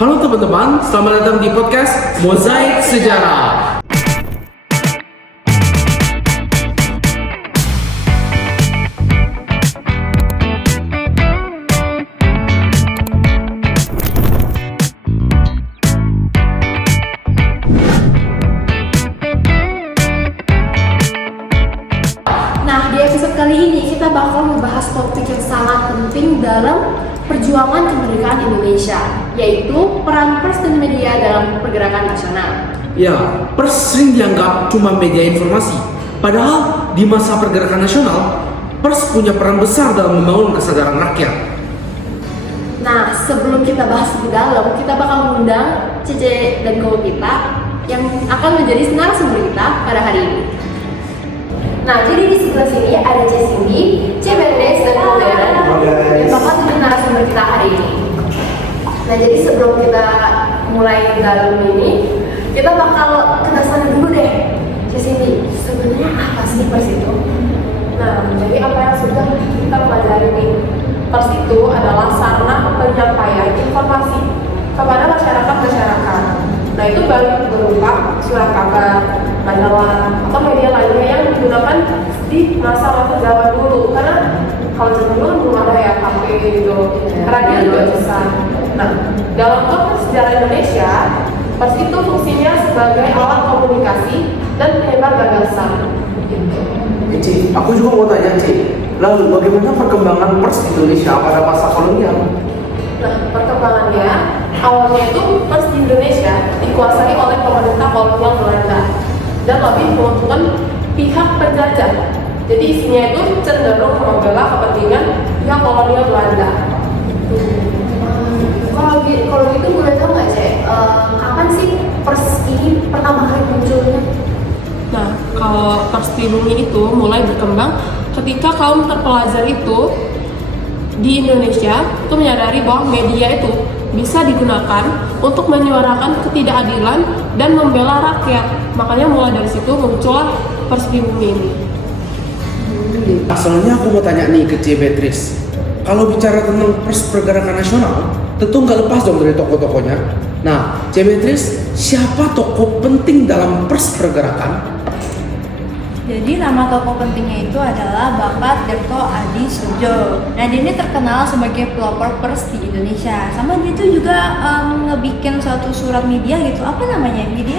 Halo teman-teman, selamat datang di podcast Mozaik Sejarah. Nah, di episode kali ini kita bakal membahas topik yang sangat penting dalam perjuangan kemerdekaan Indonesia, yaitu peran pers dan media dalam pergerakan nasional. Ya, pers sering dianggap cuma media informasi. Padahal di masa pergerakan nasional, pers punya peran besar dalam membangun kesadaran rakyat. Nah, sebelum kita bahas lebih dalam, kita bakal mengundang Cece dan Ko kita yang akan menjadi narasumber kita pada hari ini. Nah, jadi di sebelah sini ada Cindy, Beatrice, dan Ko yang bakal jadi narasumber kita hari ini. Nah, jadi sebelum kita mulai dalam ini, kita bakal penasaran dulu deh, Cindy, sebenarnya apa sih pers itu? Nah, jadi apa yang sudah kita pelajari nih? Pers itu adalah sarana penyampaian informasi kepada masyarakat. Nah, itu berupa surat kabar, majalah, atau media lainnya yang digunakan di masa zaman dulu. Karena kalau zaman dulu belum ada ya HP gitu, radio juga bisa. Nah, dalam konteks sejarah Indonesia, pers itu fungsinya sebagai alat komunikasi dan penyebar gagasan. Gitu. Ci, aku juga mau tanya Ci, lalu bagaimana perkembangan pers di Indonesia pada masa kolonial? Nah, perkembangannya awalnya itu pers di Indonesia dikuasai oleh pemerintah kolonial Belanda dan lebih menguntungkan pihak penjajah. Jadi isinya itu cenderung membela kepentingan pihak kolonial Belanda. Kalau gitu boleh tahu nggak Cek, kapan sih pers ini pertama kali munculnya? Nah, kalau pers pribumi itu mulai berkembang ketika kaum terpelajar itu di Indonesia itu menyadari bahwa media itu bisa digunakan untuk menyuarakan ketidakadilan dan membela rakyat. Makanya mulai dari situ muncullah pers pribumi ini. Asalnya aku mau tanya nih ke C. Beatrice, kalau bicara tentang pers pergerakan nasional, tentu nggak lepas dong dari tokoh-tokohnya. Nah, C. Beatrice, siapa tokoh penting dalam pers pergerakan? Jadi nama tokoh pentingnya itu adalah Bapak Tirto Adi Soejo. Nah, dia ini terkenal sebagai pelopor pers di Indonesia. Sama dia itu juga ngebikin suatu surat media gitu. Apa namanya? Media?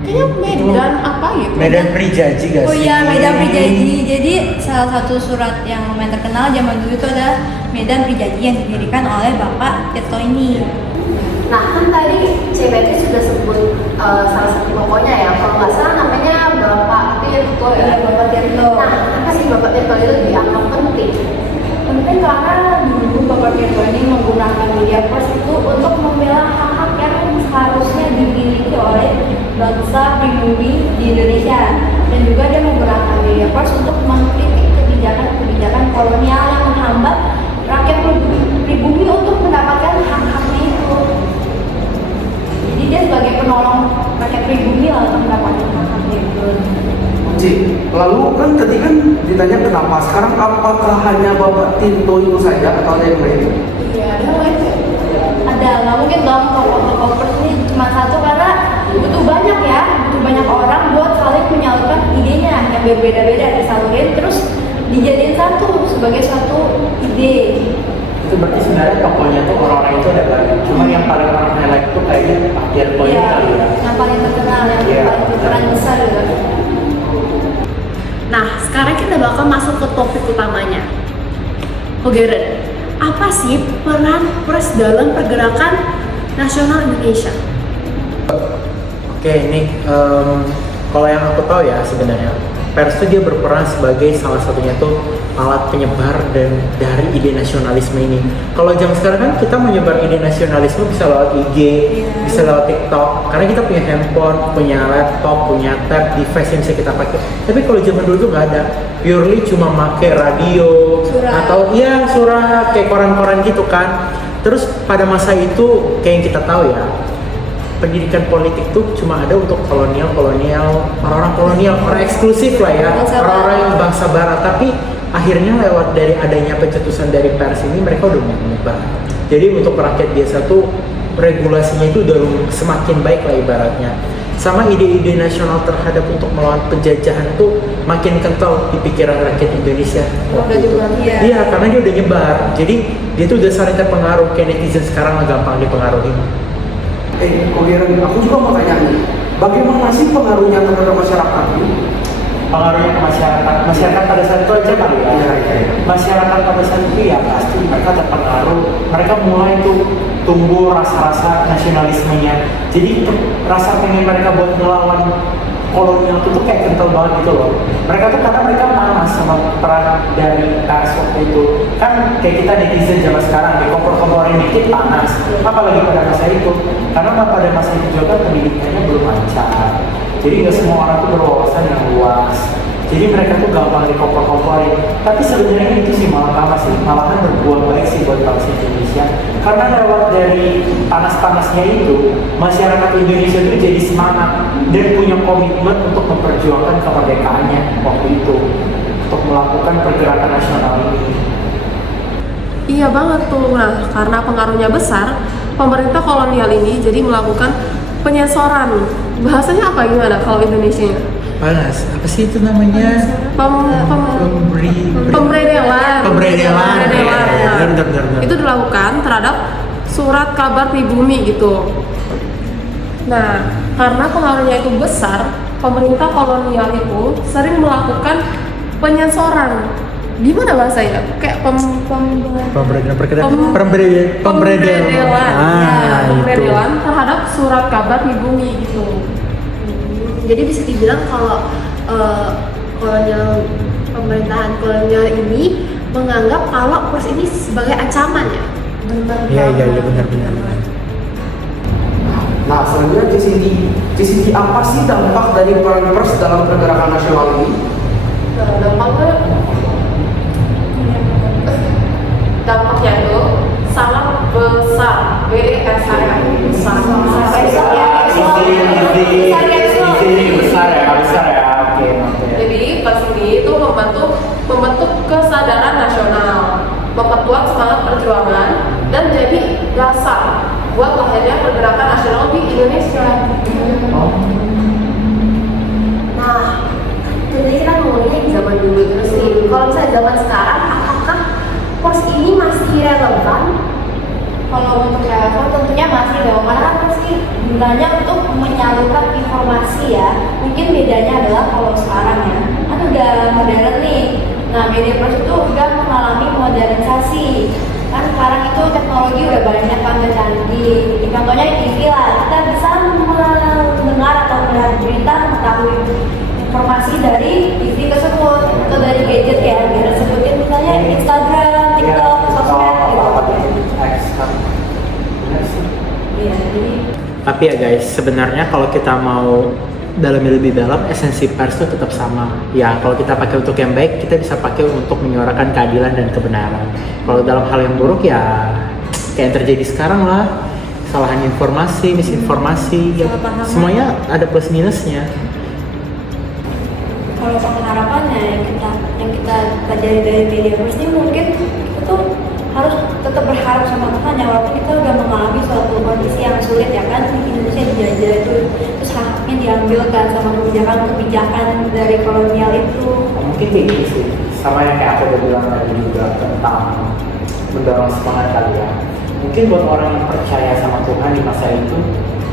Kayaknya Medan apa gitu? Medan Prijaji gak sih? Oh iya, Medan Prijaji. Jadi salah satu surat yang lumayan terkenal zaman dulu itu ada Medan Prijaji yang didirikan oleh Bapak Tirto ini. Nah, kan tadi CBT sudah sebut salah satu tokohnya ya, kalau nggak salah namanya Bapak Tirto ya. Iya, Bapak Tirto. Nah, apa sih Bapak Tirto itu dianggap penting? Penting karena dulu Bapak Tirto ini menggunakan media pers itu untuk membela hak-hak yang seharusnya dimiliki oleh bangsa pribumi di Indonesia, dan juga dia menggunakan media pers untuk mengkritik kebijakan kolonial yang menghambat rakyat pribumi untuk mendapatkan hak-haknya itu. Jadi dia sebagai penolong rakyat pribumi lah untuk mendapatkan hak-haknya itu. C, lalu kan tadi kan ditanya kenapa, sekarang apakah hanya Bapak Tirto itu saja atau ada yang lain? Iya, ada lain ya? Ada, nggak mungkin dong tokoh pers ini cuma satu, karena butuh banyak orang buat saling menyalurkan idenya yang berbeda-beda, disalurin terus dijadiin satu sebagai suatu ide. Itu berarti sebenarnya tokohnya tuh orang-orang itu ada banyak. Cuma yang paling orang highlight tuh kayaknya Pak Tirto ini kali ya. Yang paling terkenal, yang Iya. paling berperan besar gitu. Nah, sekarang kita bakal masuk ke topik utamanya. Oke, Ren, apa sih peran pers dalam pergerakan nasional Indonesia? Oke, ini kalau yang aku tahu ya sebenarnya pers itu dia berperan sebagai salah satunya tuh alat penyebar dan dari ide nasionalisme ini. Kalau zaman sekarang kan kita menyebar ide nasionalisme bisa lewat IG, bisa lewat TikTok, karena kita punya handphone, punya laptop, punya tab, device yang bisa kita pakai. Tapi kalau zaman dulu tuh nggak ada, purely cuma pakai radio Surat. atau iya surat kayak koran-koran gitu kan. Terus pada masa itu kayak yang kita tahu ya, pendidikan politik tuh cuma ada untuk kolonial, orang-orang kolonial, orang eksklusif lah ya, Bangsa orang-orang barat. yang bangsa barat. Tapi akhirnya lewat dari adanya pencetusan dari pers ini mereka udah mau menyebar. Jadi untuk rakyat biasa tuh regulasinya itu udah semakin baik lah ibaratnya. Sama ide-ide nasional terhadap untuk melawan penjajahan tuh makin kental di pikiran rakyat Indonesia. Udah juga. Iya, karena dia udah nyebar. Jadi dia tuh udah saling terpengaruh. Kayak netizen sekarang nggak gampang dipengaruhi. Kok Giran, aku juga mau tanya nih, bagaimana sih pengaruhnya terhadap masyarakat ini? Pengaruhnya ke masyarakat pada saat itu aja kali ya. Masyarakat pada saat itu ya pasti mereka terpengaruh. Mereka mulai tuh tumbuh rasa-rasa nasionalismenya. Jadi rasa pengen mereka buat ngelawan kolonial itu tuh kayak kental banget gitu loh. Mereka tuh karena mereka panas sama perang dari pers waktu itu. Kan kayak kita netizen zaman sekarang di kompor-komporin dikit panas. Apalagi pada masa itu. Karena pada masa itu juga pendidikannya belum lancar. Jadi nggak semua orang tuh berwawasan yang luas. Jadi mereka tuh gampang dikompor-komporin. Tapi sebenarnya itu sih malahan berbuah baik sih buat bangsa Indonesia. Karena lewat dari panas-panasnya itu, masyarakat Indonesia itu jadi semangat dan punya komitmen untuk memperjuangkan kemerdekaannya waktu itu, untuk melakukan pergerakan nasional ini. Iya banget tuh. Nah, karena pengaruhnya besar, pemerintah kolonial ini jadi melakukan penyensoran. Bahasanya apa gimana kalau Indonesia? Panas, apa sih itu namanya? Pemberedelan. Benar. Itu dilakukan terhadap surat kabar pribumi gitu. Nah, karena pengaruhnya itu besar, pemerintah kolonial itu sering melakukan penyensoran. Gimana bahasanya? Kayak pemberedelan terhadap surat kabar pribumi gitu. Jadi bisa dibilang kalau pemerintahan kolonial ini menganggap kalau pers ini sebagai ancaman ya. Iya benar. Nah, selanjutnya CCTV apa sih dampak dari peran pers dalam pergerakan nasional ini? Dampaknya itu sangat besar. besar. Jadi pers ini itu membentuk kesadaran nasional, memperkuat semangat perjuangan dan jadi dasar buat lahirnya pergerakan nasional di Indonesia. Nah, jadi kita ngomongnya zaman dulu terus nih. Kalau misalnya zaman sekarang, apakah pers ini masih relevan? Kalau untuk relevan tentunya masih dong, karena kan pasti gunanya untuk menyalurkan informasi ya. Mungkin bedanya adalah kalau sekarang ya, kan udah modern nih. Nah, media pers itu udah mengalami modernisasi. Kan sekarang itu teknologi udah banyak kan, udah canggih. Contohnya di TV lah, kita bisa mendengar atau melihat berita, mengetahui informasi dari TV tersebut atau dari gadget ya. Kita sebutin misalnya Instagram, TikTok, sosmed gitu. Iya, jadi. Tapi ya guys, sebenarnya kalau kita mau dalami lebih dalam, esensi pers itu tetap sama. Ya, kalau kita pakai untuk yang baik, kita bisa pakai untuk menyuarakan keadilan dan kebenaran. Kalau dalam hal yang buruk ya kayak yang terjadi sekarang lah, kesalahan informasi, misinformasi, ya, semuanya ada plus minusnya. Kalau pengharapannya yang kita pelajari dari media pers ini mungkin kita tuh harus tetap berharap sama Tuhan ya, walaupun kita udah mengalami suatu kondisi yang sulit ya kan, di Indonesia dijajah itu, terus haknya diambilkan sama kebijakan dari kolonial itu. Mungkin kayak gitu sih, sama yang kayak aku udah bilang tadi juga tentang mendorong semangat kalian. Mungkin buat orang yang percaya sama Tuhan di masa itu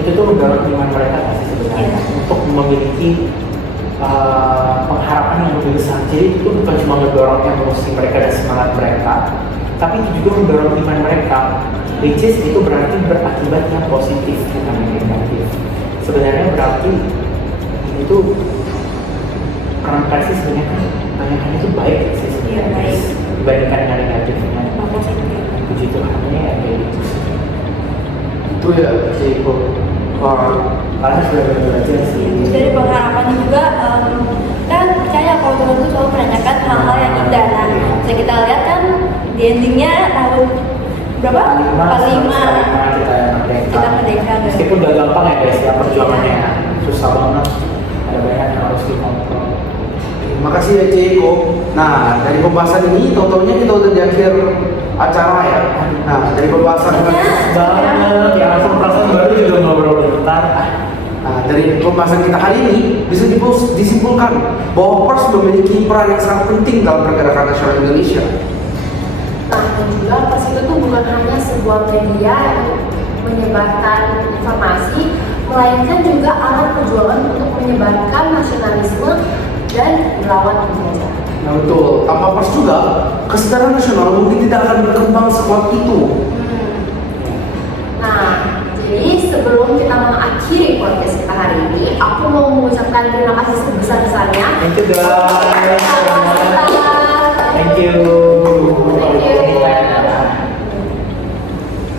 tuh mendorong iman mereka pasti sebenarnya untuk memiliki pengharapan yang lebih besar. Jadi itu bukan cuma mendorong emosi mereka dan semangat mereka, tapi itu juga mendorong iman mereka, which is itu berarti berakibat yang positif bukan yang negatif. Sebenarnya berarti itu peran pers sebenarnya kan banyak itu baik sih sebenarnya dibandingkan dengan negatifnya. Puji Tuhannya ya kayak gitu sih. Itu ya, Ciko. Kalian sudah belajar sih. Dari pengharapannya juga, kan percaya kalau Tuhan itu selalu menanyakan hal-hal yang indah. Nah, bisa kita lihat kan di endingnya tahun berapa? 45 kita merdeka. Meskipun gak gampang ya guys, ya perjuangannya susah banget. Ada banyak yang harus dikontrol. Makasih ya Ciko. Nah, dari pembahasan ini, totalnya kita udah di akhir acara ya. Nah, dari pembahasan banget, ya langsung dari pembahasan kita hari ini bisa disimpulkan bahwa pers memiliki peran yang sangat penting dalam pergerakan nasional Indonesia. Nah, dan juga pers itu tuh bukan hanya sebuah media yang menyebarkan informasi, melainkan juga alat perjuangan untuk menyebarkan nasionalisme dan melawan penjajah. Nah betul, tanpa pers juga kesadaran nasional mungkin tidak akan berkembang sekuat itu. Nah, jadi sebelum kita mengakhiri podcast kita hari ini, aku mau mengucapkan terima kasih sebesar-besarnya. Thank you guys. Thank you.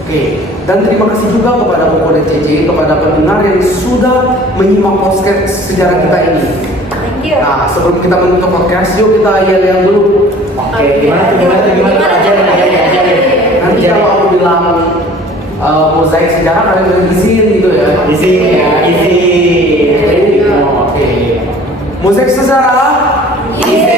Oke, dan terima kasih juga kepada Koko dan Cece, kepada pendengar yang sudah menyimak podcast sejarah kita ini. Thank you. Nah, sebelum kita menutup podcast, yuk kita yel-yel dulu. Gimana? Ajarin. Nanti kalau aku bilang mozaik sejarah, kalian bilang izin gitu ya. Izin. Oke. Mozaik sejarah. Izin.